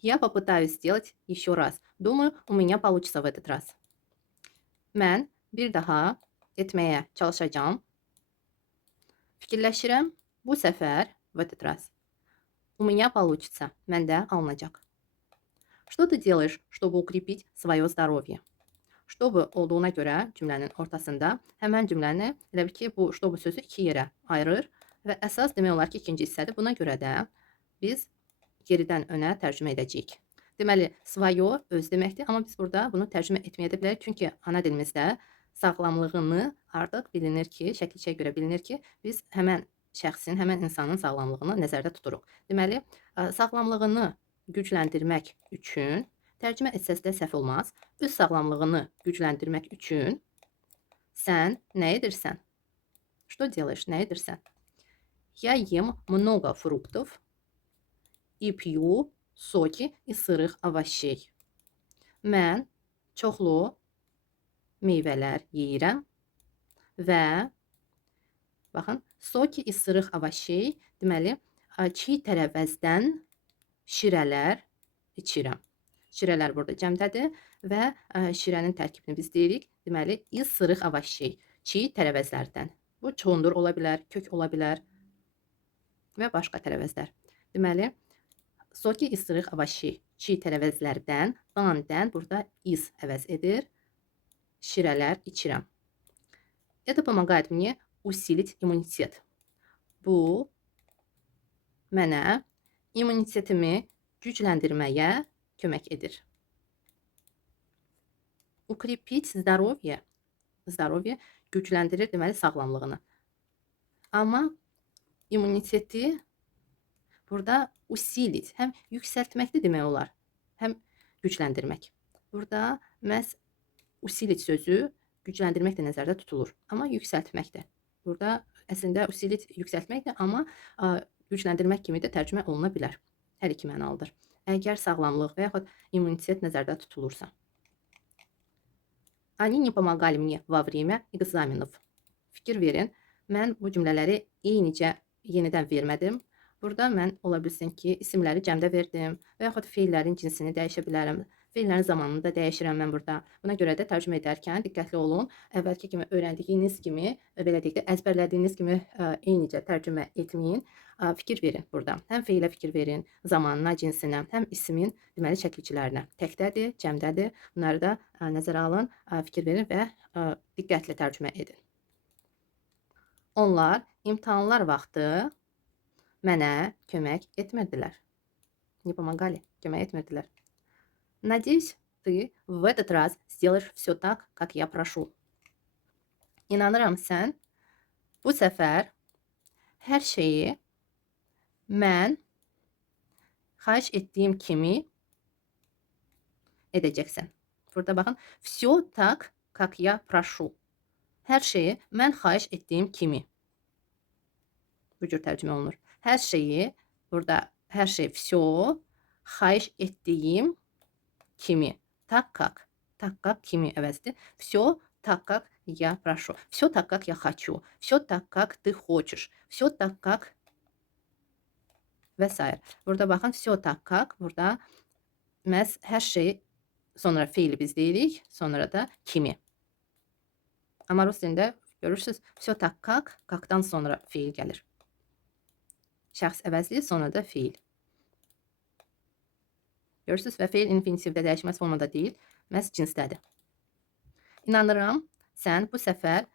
Я попытаюсь сделать еще раз. Думаю, у меня получится в этот раз. Mən bir daha etməyə çalışacağım. Fikirləşirəm, bu səfər в этот раз у меня получится. Məndə alınacaq. Что ты делаешь, чтобы укрепить свое здоровье? Чтобы olduğuna görə cümlənin ortasında həmən cümləni elə bil ki, bu чтобы sözü iki yerə ayırır və əsas demək olar ki, ikinci hissədir. Buna görə də biz geridən önə tərcümə edəcəyik. Deməli, svoyo öz deməkdir, amma biz burada bunu tərcümə etməyə də bilərik. Çünki ana dilimizdə sağlamlığını artıq bilinir ki, şəkilçiyə görə bilinir ki, biz həmən şəxsin, həmən insanın sağlamlığını nəzərdə tuturuq. Deməli, sağlamlığını gücləndirmək üçün tərcümə etsəz də səhv olmaz. Öz sağlamlığını gücləndirmək üçün sən nə edirsən? Что делаешь? Nə edirsən? Я ем много фруктов и пью соки из сырых овощей. Mən çoxlu meyvələr yeyirəm və baxın, soki из сырых овощей deməli, çiy tərəvəzdən şirələr içirəm. Şirələr burada cəmdədir və şirənin tərkibini biz deyirik. Deməli, iz sırıq avashey, çiy tərəvəzlərdən. Bu çoğundur ola bilər, kök ola bilər və başqa tərəvəzlər. Deməli, soki iz sırıq avashey, çiy tərəvəzlərdən, dan burada iz əvəz edir. Şirələr içirəm. Это помогает мне усилить иммунитет. Bu mənə immunitetimi gücləndirməyə kömək edir. Укрепить здоровье. Здоровье gücləndirir deməli sağlamlığını. Amma immuniteti burada усилить, həm yüksəltməkdir demək olar, həm gücləndirmək. Burada məhz усилить sözü gücləndirmək də nəzərdə tutulur, amma yüksəltməkdir. Burada əslində усилить yüksəltməkdir, amma gücləndirmək kimi də tərcümə oluna bilər. Hər iki mənalıdır. Əgər sağlamlıq və yaxud immunitet nəzərdə tutulursa. Они не помогали мне во время экзаменов. Fikir verin, mən bu cümlələri eynicə yenidən vermədim. Burada mən ola bilsin ki, isimləri cəmdə verdim və yaxud feillərin cinsini dəyişə bilərəm. Feillərin zamanını da dəyişirəm mən burada. Buna görə də tərcümə edərkən diqqətli olun. Əvvəlki kimi öyrəndiyiniz kimi, belə deyək də, əzbərlədiyiniz kimi eynicə tərcümə etməyin. Fikir verin burada. Həm feilə fikir verin, zamanına, cinsinə, həm ismin deməli şəkilçilərinə. Təkdədir, cəmdədir. Bunları da nəzərə alın, fikir verin və diqqətlə tərcümə edin. Onlar imtahanlar vaxtı mənə kömək etmirdilər. Не помогали, kömək etmirdilər. Надеюсь, ты в этот раз сделаешь все так, как я прошу. İnanıram sən bu səfər hər şeyi mən xahiş etdiyim kimi edəcəksən. Burada baxın, все так, как я прошу. Hər şeyi mən xahiş etdiyim kimi. Bu cür tərcümə olunur. Hər şeyi, burada hər şey все, xahiş etdiyim kimi. Так как kimi əvəzdir. Все так, как я прошу. Все так, как я хочу. Все так, как ты хочешь. Все так, как və s. Burada baxın, все так, как, burada məhz hər şey, sonra feili biz deyirik, sonra da kimi. Amma rus dilində görürsünüz, все так, как-dan sonra feil gəlir. Şəxs əvəzli, sonra da feil. Görürsünüz və feil infinitivdə dəyişməz formada deyil, məhz cinsdədir. İnanıram, sən bu səfər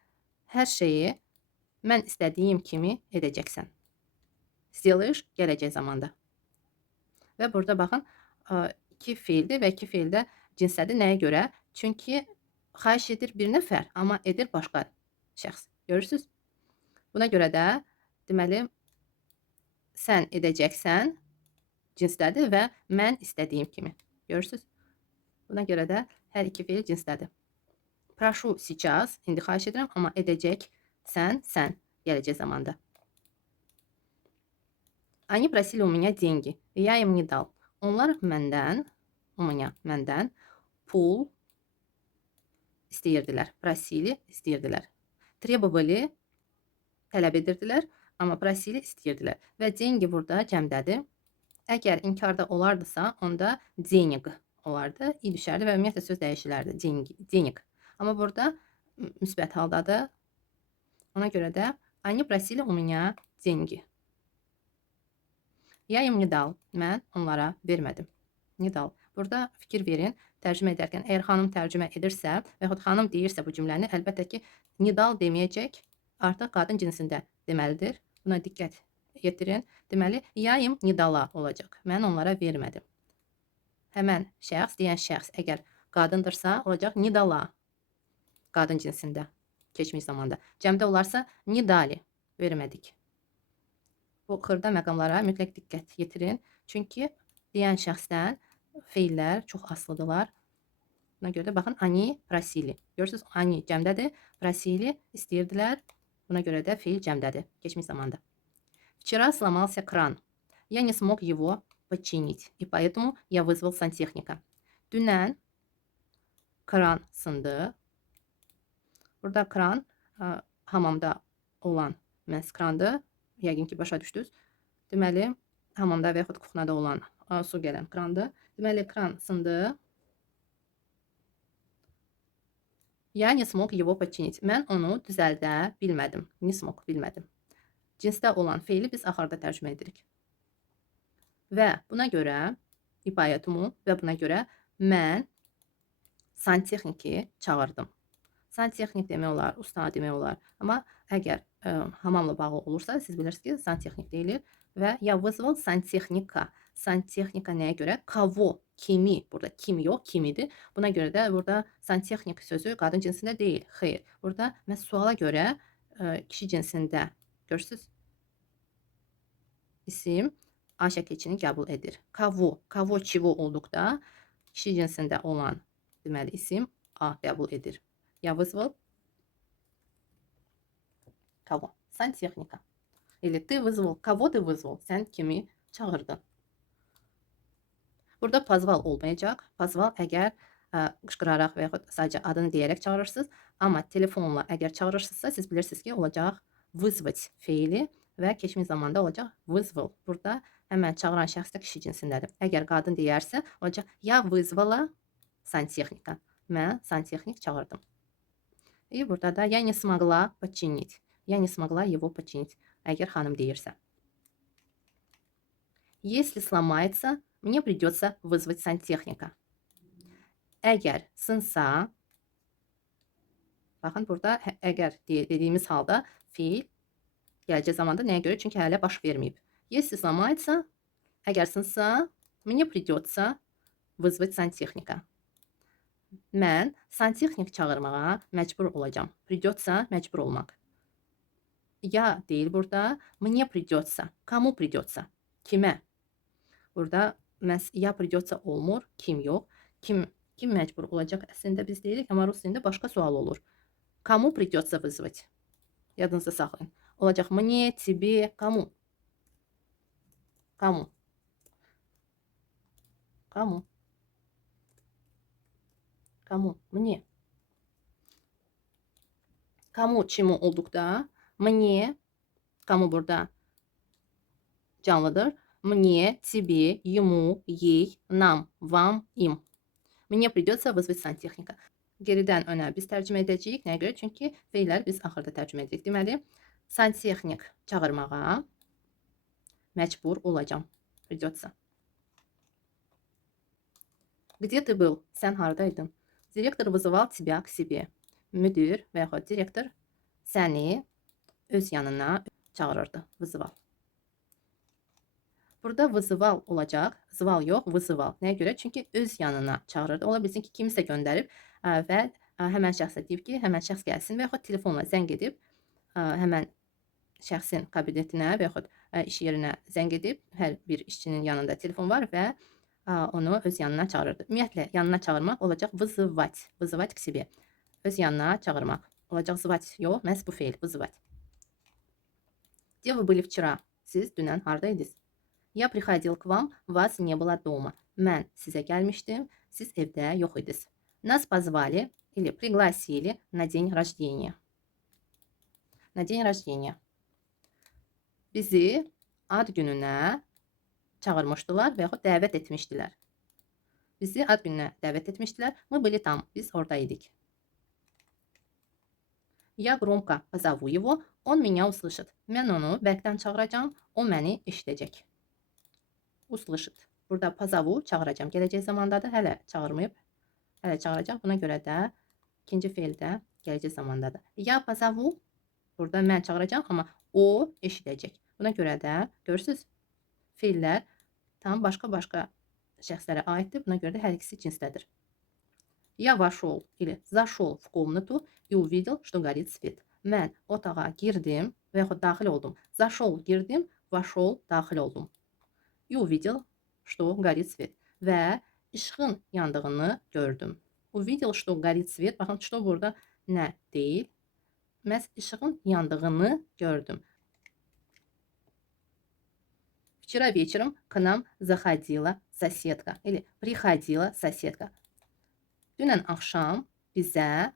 hər şeyi mən istədiyim kimi edəcəksən. Сделаешь gələcək zamanda. Və burada baxın, iki feildir və iki feil də cinsdədir. Nəyə görə? Çünki xahiş edir bir nəfər, amma edir başqa şəxs. Görürsünüz? Buna görə də deməli, sən edəcəksən cinsdədir və mən istədiyim kimi. Görürsünüz? Buna görə də hər iki feil cinsdədir. Прошу сейчас, indi xahiş edirəm, amma edəcək sən gələcək zamanda. Они просили у меня деньги, и я им не дал. Onlar məndən, məndən pul istəyirdilər. Просили, istəyirdilər. Требовали, tələb edirdilər, amma просили istəyirdilər. Və деньги burada cəmdədir. Əgər inkarda olardısa, onda денег olardı. İ düşərdi və ümumiyyətlə söz dəyişilərdi. Денег. Amma burada müsbət haldadır. Ona görə də они просили у меня деньги. Я им не dal. Mən onlara vermədim. Не dal. Burada fikir verin. Tərcümə edərkən əgər xanım tərcümə edirsə və yaxud xanım deyirsə bu cümləni, əlbəttə ki, не dal deməyəcək. Artıq qadın cinsində deməlidir. Buna diqqət yetirin. Deməli, я им не dala olacaq. Mən onlara vermədim. Həmən şəxs, deyən şəxs əgər qadındırsa, olacaq не dala. Qadın cinsində, keçmiş zamanda. Cəmdə olarsa, не dali. Vermədik. Bu xırda məqamlara mütləq diqqət yetirin. Çünki deyən şəxsdən feillər çox asılıdırlar. Buna görə də baxın, они просили. Görürsünüz, они cəmdədir, просили istəyirdilər. Buna görə də feil cəmdədir, keçmiş zamanda. Вчера сломался кран. Я не смог его починить, и поэтому я вызвал сантехника. Dünən kran sındı. Burada kran hamamda olan məhz krandır. Yəqin ki, başa düşdünüz. Deməli, hamamda və yaxud kuxnada olan su gələn krandır. Deməli, kran sındı. Я не смог его починить. Mən onu düzəldə bilmədim. Не смог, bilmədim. Cinsdə olan feili biz axırda tərcümə edirik. Və buna görə, ipayətumu və buna görə mən santexniki çağırdım. Santexnik demək olar, usta demək olar. Amma əgər hamamla bağlı olursa, siz bilirsiniz ki, santexnik deyilir. Və я вызвал santexnika. Santexnika nəyə görə? Kavo, kimi. Burada kim yox, kimidir. Buna görə də burada santexnik sözü qadın cinsində deyil. Xeyr. Burada məhz suala görə kişi cinsində. Görürsünüz? İsim A şəkilçini qəbul edir. Kavo, kavo çivo olduqda kişi cinsində olan deməli isim A qəbul edir. Я вызвал kavo. Santexnika. Или ты вызвал, kavo ты вызвал. Sən kimi çağırdın. Burada pozval olmayacaq. Pozval əgər qışqıraraq və yaxud sadəcə adını deyərək çağırırsınız. Amma telefonla əgər çağırırsınızsa, siz bilirsiniz ki, olacaq вызвать feili və keçmiş zamanda olacaq вызвал. Burada həmən çağıran şəxs də kişi cinsindədir. Əgər qadın deyərsə, olacaq я вызвала santexnika. Mən santexnik çağırdım. И burada da я не смогла починить. Я не смогла его починить. Əgər xanım deyirsə. Если сломается, мне придется вызвать сантехника. Əgər sınsa, baxın burada əgər dediyimiz halda fiil gələcək zamanda nəyə görə? Çünki hələ baş verməyib. Если сломается, əgər sınsa, мне придется вызвать сантехника. Mən santexnik çağırmağa məcbur olacağım. Придется məcbur olmaq. Ya deyil burada, мне придется. Кому придется? Kimə? Burada məhz ya придется olmur, kim yox. Kim məcbur olacaq? Əslində biz deyirik, amma rus dilində başqa sual olur. Кому придется вызвать? Yadınızda saxlayın. Olacaq мне, тебе, кому? Кому? Кому? Кому? Мне. Кому, çimu olduqda мне, кому burada canlıdır. Мне, тебе, ему, ей, нам, вам, им. Мне придется вызвать сантехника. Geridən önə biz tərcümə edəcəyik. Nəyə görə? Çünki feilləri biz axırda tərcümə edirik. Deməli, santexnik çağırmağa məcbur olacağam. Придется. Где ты был? Sən hardaydın? Direktor вызывал тебя к себе. Müdür və yaxud direktor səni öz yanına çağırırdı. Вызывал. Burada vızıval olacaq. Zıval yox, vızıval. Nəyə görə? Çünki öz yanına çağırırdı. Ola bilsin ki, kimisə göndərib və həmən şəxsə deyib ki, həmən şəxs gəlsin və yaxud telefonla zəng edib həmən şəxsin kabinetinə və yaxud iş yerinə zəng edib, hər bir işçinin yanında telefon var və onu öz yanına çağırırdı. Ümumiyyətlə, yanına çağırmaq olacaq vızıvat. Vızıvat к себе. Öz yanına çağırmaq. Olacaq zıvat yox, məhz bu feil, vızıvat. Где вы были вчера? Siz dünən hardaydınız? Я приходил к вам, вас не было дома. Mən sizə gəlmişdim, siz evdə yox idiniz. Нас позвали или пригласили на день рождения. На день рождения. Bizi ad gününə çağırmışdılar və yaxud dəvət etmişdilər. Bizi ad gününə dəvət etmişdilər. Мы были там. Biz oradaydık. Я громко позову его, он меня услышит. Mən onu bərkdən çağıracağım, o məni eşidəcək. Услышит. Burada позову çağıracağım. Gələcək zamandadır, hələ çağırmayıb. Hələ çağıracaq. Buna görə də ikinci feil də gələcək zamandadır. Я позову. Burada mən çağıracağım, amma o eşidəcək. Buna görə də görürsüz, feillər tam başqa-başqa şəxslərə aiddir. Buna görə də hər ikisi cinsdədir. Я вошел или зашел в комнату и увидел, что горит свет. Mən otağa girdim və yaxud daxil oldum. Зашел girdim, вошел daxil oldum. И увидел, что горит свет. Və işığın yandığını gördüm. Увидел, что горит свет. Baxın, что burada nə deyil? Məhz işığın yandığını gördüm. Вчера вечером к нам заходила соседка. Или приходила соседка. Dünən axşam bizə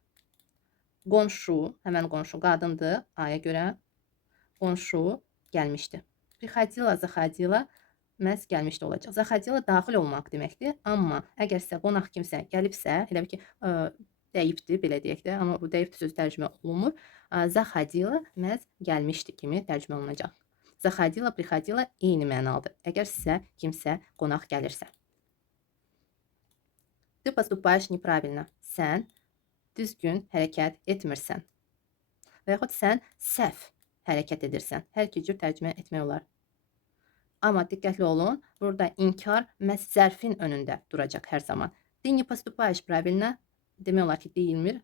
qonşu, həmən qonşu qadındır, aya görə qonşu gəlmişdi. Приходила, заходила məhz gəlmişdi olacaq. Заходила daxil olmaq deməkdir. Amma əgər sizə qonaq kimsə gəlibsə, elə bil ki, dəyibdir, belə deyək də, amma bu dəyib söz tərcümə olunmur. Заходила məhz gəlmişdi kimi tərcümə olunacaq. Заходила, приходила eyni mənalıdır. Əgər sizə kimsə qonaq gəlirsə. Ты поступаешь неправильно. Sən düzgün hərəkət etmirsən. Və yaxud sən səhv hərəkət edirsən. Hər iki cür tərcümə etmək olar. Amma diqqətli olun, burada inkar məhz zərfin önündə duracaq hər zaman. Ты не поступаешь правильно demək olar ki, deyilmir.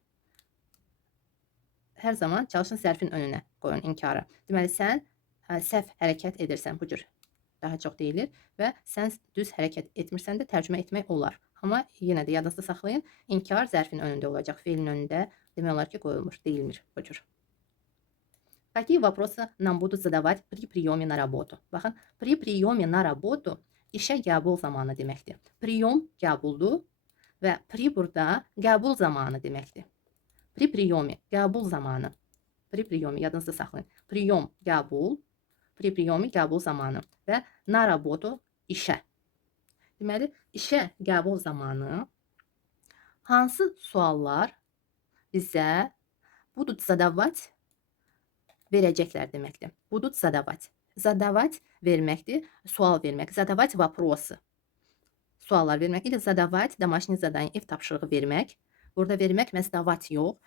Hər zaman çalışın zərfin önünə qoyun inkarı. Deməli, sən səhv hərəkət edirsən, bu cür daha çox deyilir və sən düz hərəkət etmirsən də tərcümə etmək olar. Amma yenə də yadınızda saxlayın, inkar zərfin önündə olacaq, feilin önündə demək olar ki, qoyulmur, deyilmir bu cür. Какие вопросы нам будут задавать при приеме на работу? Baxın, при приеме на работу işə qəbul zamanı deməkdir. Priyom qəbuldur və pri burada qəbul zamanı deməkdir. При приеме qəbul zamanı. При приеме yadınızda saxlayın. Priyom qəbul, при приеме qəbul zamanı və на работу işə. Deməli, işə qəbul zamanı hansı suallar bizə budut zadavать verəcəklər deməkdir. Budut zadavать. Zadavать verməkdir, sual vermək. Zadavать vопросы. Suallar vermək. İlə zadavать, домашний задание, ev tapşırığı vermək. Burada vermək məhz davat yox,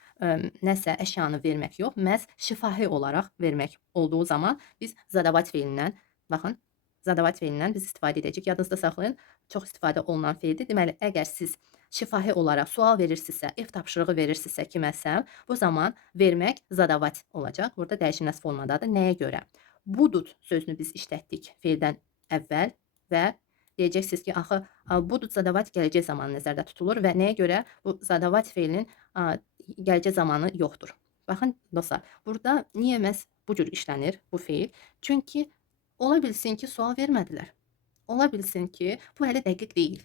nəsə əşyanı vermək yox, məhz şifahi olaraq vermək olduğu zaman biz zadavать feilindən, baxın, zadavать feilindən biz istifadə edəcək. Yadınızda saxlayın, çox istifadə olunan feildir. Deməli, əgər siz şifahi olaraq sual verirsinizsə, ev tapşırığı verirsinizsə kiməsə, bu zaman vermək zadavать olacaq. Burada dəyişilməz formadadır. Nəyə görə? Budut sözünü biz işlətdik feildən əvvəl və deyəcəksiniz ki, axı budut zadavать gələcək zamanı nəzərdə tutulur və nəyə görə bu zadavать feilinin gələcək zamanı yoxdur. Baxın dostlar, burada niyə məhz bu cür işlənir bu feil? Çünki ola bilsin ki, sual vermədilər. Ola bilsin ki, bu hələ dəqiq deyil.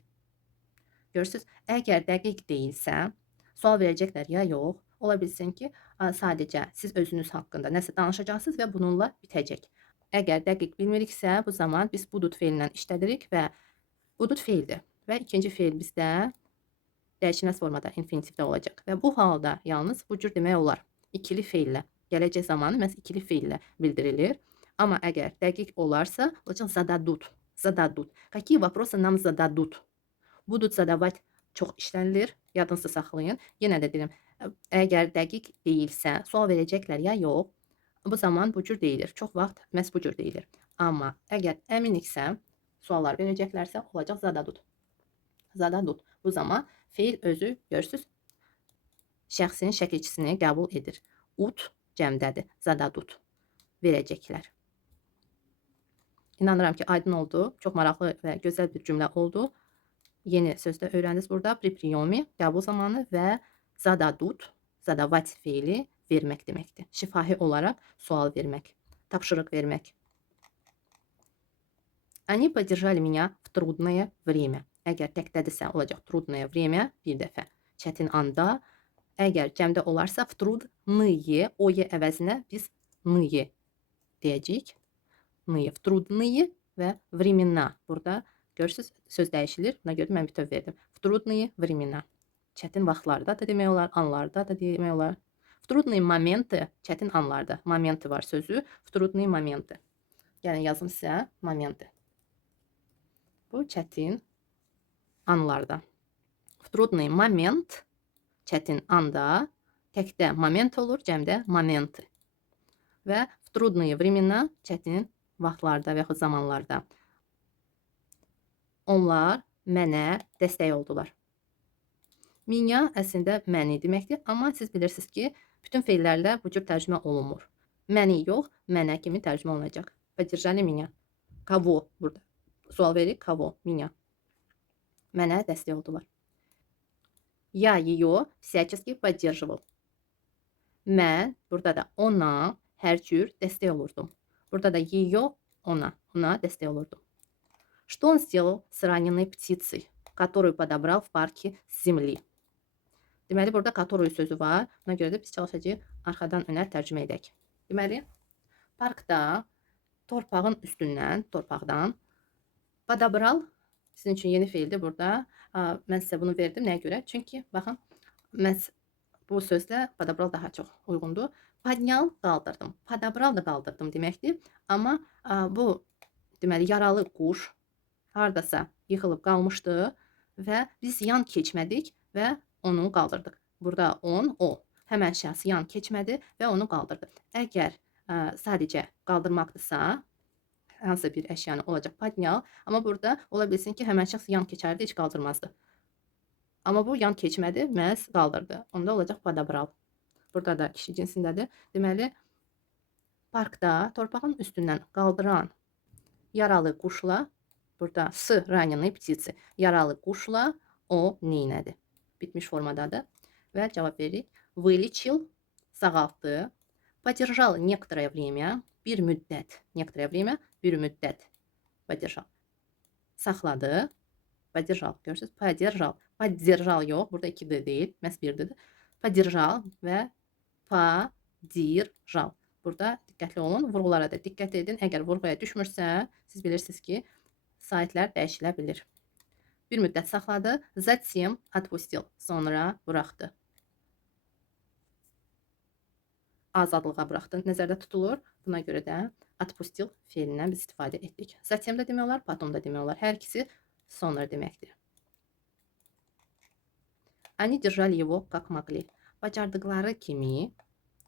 Görürsünüz, əgər dəqiq deyilsə, sual verəcəklər ya yox, ola bilsin ki, sadəcə siz özünüz haqqında nəsə danışacaqsınız və bununla bitəcək. Əgər dəqiq bilmiriksə, bu zaman biz budut feilindən işlədirik və budut feildir. Və ikinci feil bizdə dəyişilməz formada, infinitivdə olacaq. Və bu halda yalnız bu cür demək olar. İkili feillə, gələcək zamanı məhz ikili feillə bildirilir. Amma əgər dəqiq olarsa, olacaq zadadut. Zadadut. Какие вопросы нам зададут? Budut zadavать çox işlənilir. Yadınızda saxlayın. Yenə də deyirəm, əgər dəqiq deyilsə, sual verəcəklər ya yox, bu zaman bu cür deyilir. Çox vaxt məhz bu cür deyilir. Amma əgər əminiksə, suallar verəcəklərsə, olacaq zadadut. Zadadut. Bu zaman feil özü, görürsünüz, şəxsin şəkilçisini qəbul edir. Ut cəmdədir. Zadadut. Verəcəklər. İnanıram ki, aydın oldu. Çox maraqlı və gözəl bir cümlə oldu. Yeni sözdə öyrəndiniz burada. При приеме qəbul zamanı və zadadut, zadavать feili vermək deməkdir. Şifahi olaraq sual vermək, tapşırıq vermək. Они поддержали меня в трудное время. Əgər təkdədirsə, olacaq трудное время, bir dəfə, çətin anda. Əgər cəmdə olarsa, в трудные, o-ye əvəzinə biz ные deyəcəyik. Ные, в трудные və времена. Burada görürsüz, söz dəyişilir. Buna görə mən bütöv verdim. В трудные времена. Çətin vaxtlarda da demək olar, anlarda da demək olar. В трудные моменты, çətin anlarda. Momenti var sözü. В трудные моменты. Yəni yazım sizə momenti. Bu çətin anlarda. В трудный момент, çətin anda, təkdə moment olur, cəmdə momenti. Və в трудные времена, çətin vaxtlarda və yaxud zamanlarda. Onlar mənə dəstək oldular. Меня əslində məni deməkdir, amma siz bilirsiniz ki, bütün feillərlə bu cür tərcümə olunmur. Məni yox, mənə kimi tərcümə olunacaq. Поддержали меня. Кого burada? Sual verir, кого? Меня. Mənə dəstək oldular. Я ее всячески поддерживал. Mən burada da ona hər cür dəstək olurdum. Burada da ее ona dəstək olurdum. Что он сделал с раненой птицей, которую подобрал в парке с земли? Deməli, burada который sözü var. Buna görə də biz çalışacağıq arxadan önə tərcümə edək. Deməli, parkda torpağın üstündən, torpaqdan подобрал sizin üçün yeni feildir burada. Mən sizə bunu verdim. Nəyə görə? Çünki, baxın, mən bu sözlə подобрал daha çox uyğundur. Поднял, qaldırdım. Подобрал da qaldırdım deməkdir. Amma bu, deməli, yaralı quş hardasa yıxılıb qalmışdı və biz yan keçmədik və onu qaldırdıq. Burada on, o. Həmən şəxs yan keçmədi və onu qaldırdı. Əgər sadəcə qaldırmaqdırsa, hansısa bir əşyanı olacaq поднял, amma burada ola bilsin ki, həmən şəxs yan keçərdi, heç qaldırmazdı. Amma bu yan keçmədi, məhz qaldırdı. Onda olacaq подобрал. Burada da kişi cinsindədir. Deməli, parkda torpağın üstündən qaldıran yaralı quşla, burada s раненой птицы, yaralı quşla o neynədi? Bitmiş formadadır. Və cavab veririk. Вылечил, sağaltdı. Подержал некоторое время, bir müddət. Некоторое время, bir müddət. Подержал. Saxladı. Подержал. Görürsünüz? Подержал. Поддержал yox. Burada 2D deyil. Məhz 1D-dir. Подержал və подержал. Burada diqqətli olun. Vurğulara da diqqət edin. Əgər vurğuya düşmürsə, siz bilirsiniz ki, saitlər dəyişilə bilir. Bir müddət saxladı. Затем отпустил. Sonra buraxdı. Azadlığa buraxdı. Nəzərdə tutulur. Buna görə də отпустил feilindən biz istifadə etdik. Затем da demək olar, потом da demək olar. Hər ikisi sonra deməkdir. Они держали его как могли. Bacardıqları kimi,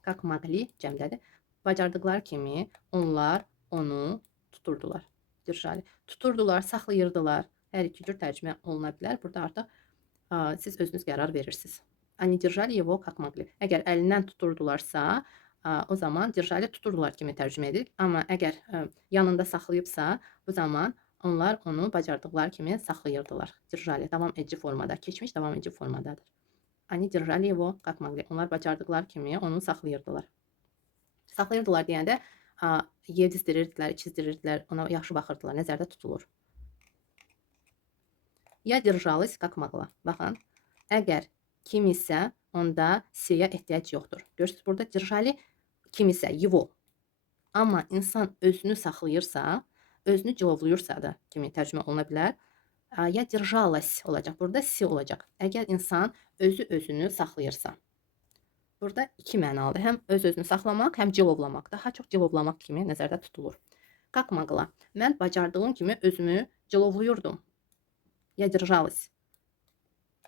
как могли cəmdədir. Bacardıqları kimi onlar onu tuturdular. Держали. Tuturdular, saxlayırdılar. Hər iki cür tərcümə oluna bilər. Burada artıq siz özünüz qərar verirsiniz. Они держали его как могли. Əgər əlindən tuturdularsa, o zaman держали tuturdular kimi tərcümə edirik. Amma əgər yanında saxlayıbsa, bu zaman onlar onu bacardıqları kimi saxlayırdılar. Держали davam edici formada, keçmiş davam edici formadadır. Они держали его как могли. Onlar bacardıqları kimi onu saxlayırdılar. Saxlayırdılar deyəndə yedizdirirdilər, içizdirirdilər, ona yaxşı baxırdılar, nəzərdə tutulur. Я держалась как могла. Baxın, əgər kimisə, onda siyə ehtiyac yoxdur. Görürsünüz, burada держали kimisə, его. Amma insan özünü saxlayırsa, özünü cilovluyursa da kimi tərcümə oluna bilər. Ya держалась olacaq, burada si olacaq. Əgər insan özünü saxlayırsa. Burada iki mənalıdır. Həm öz-özünü saxlamaq, həm cilovlamaq. Daha çox cilovlamaq kimi nəzərdə tutulur. Как могла. Mən bacardığım kimi özümü cilovluyurdum. Я держалась.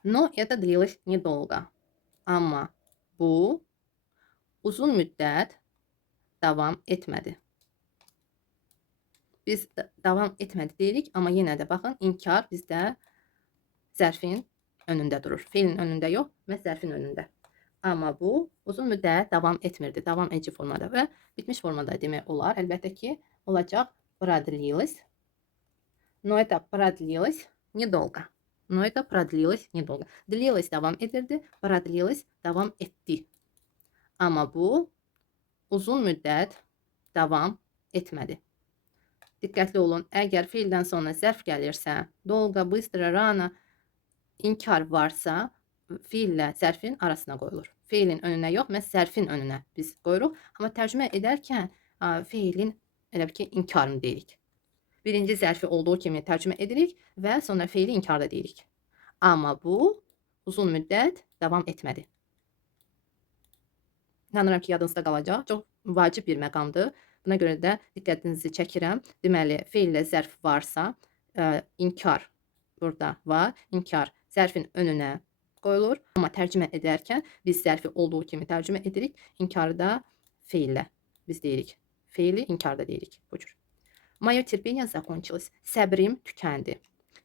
Но это длилось недолго. Amma bu uzun müddət davam etmədi. Biz davam etmədi deyirik, amma yenə də baxın, inkar bizdə zərfin önündə durur. Feilin önündə yox, məhz zərfin önündə. Amma bu uzun müddət davam etmirdi. Davam edici formada və bitmiş formada demək olar. Əlbəttə ki, olacaq продлилось. Но это продлилось недолго. Но это продлилось недолго. Длилось davam edirdi, продлилось davam etdi. Amma bu uzun müddət davam etmədi. Diqqətli olun. Əgər feildən sonra zərf gəlirsə, dolga, bыстро, rano, inkar varsa, feillə zərfin arasına qoyulur. Feilin önünə yox, məhz zərfin önünə biz qoyuruq. Amma tərcümə edərkən feilin elə ki, inkarını deyirik. birinci zərfi olduğu kimi tərcümə edirik və sonra feili inkarda deyirik. Amma bu uzun müddət davam etmədi. İnanıram ki, yadınızda qalacaq. Çox vacib bir məqamdır. Buna görə də diqqətinizi çəkirəm. Deməli, feillə zərf varsa, inkar burada var. İnkar zərfin önünə qoyulur. Amma tərcümə edərkən biz zərfi olduğu kimi tərcümə edirik. İnkarı da feillə biz deyirik. Feili inkarda deyirik. Bu cür. Moyo terpение закончилось. Səbrim tükəndi.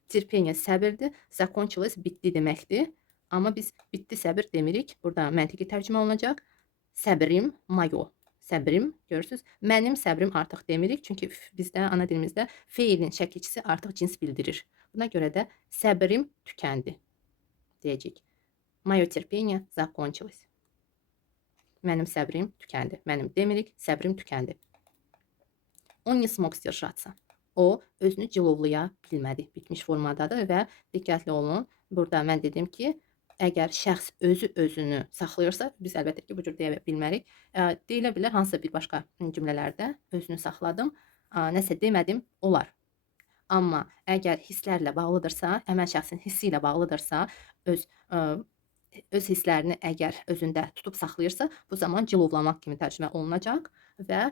Terpение səbirdir. Закончилось bitdi deməkdir. Amma biz bitdi səbir demirik. Burada məntiqi tərcümə olunacaq. Səbrim mayo. Səbrim, görürsünüz? Mənim səbrim artıq demirik. Çünki bizdə, ana dilimizdə feilin şəkilçisi artıq cins bildirir. Buna görə də səbrim tükəndi deyəcəyik. Moyo terpение закончилось. Mənim səbrim tükəndi. Mənim demirik, səbrim tükəndi. Он не смог сдержаться. O özünü cilovlaya bilmədi. Bitmiş formadadır və diqqətli olun. Burada mən dedim ki, əgər şəxs özünü saxlayırsa, biz əlbəttə ki, bu cür deyə bilmərik. Deyilə bilər hansısa bir başqa cümlələrdə özünü saxladım, nəsə demədim, olar. Amma əgər hisslərlə bağlıdırsa, həmən şəxsin hissi ilə bağlıdırsa, öz hisslərini əgər özündə tutub saxlayırsa, bu zaman cilovlamaq kimi tərcümə olunacaq və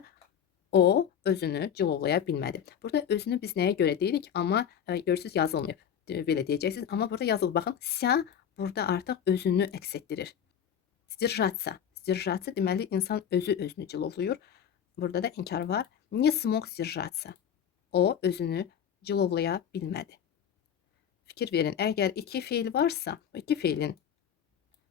o özünü cilovlaya bilmədi. Burada özünü biz nəyə görə deyirik, amma görürsünüz yazılmayıb. Belə deyəcəksiniz. Amma burada yazılıb, baxın, ся burada artıq özünü əks etdirir. Сдержаться. Сдержаться deməli insan özünü cilovluyur. Burada da inkar var. Не смог сдержаться. O özünü cilovlaya bilmədi. Fikir verin, əgər iki feil varsa, o iki feilin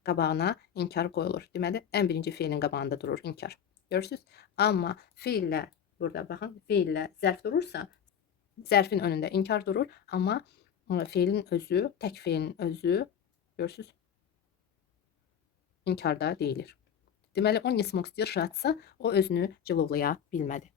qabağına inkar qoyulur. Deməli, ən birinci feilin qabağında durur inkar. Görürsünüz? Amma feillə, burada baxın, feillə zərf durursa, zərfin önündə inkar durur. Amma feilin özü, tək feilin özü, görürsünüz, inkarda deyilir. Deməli, он не смог сдержаться, o özünü cilovlaya bilmədi.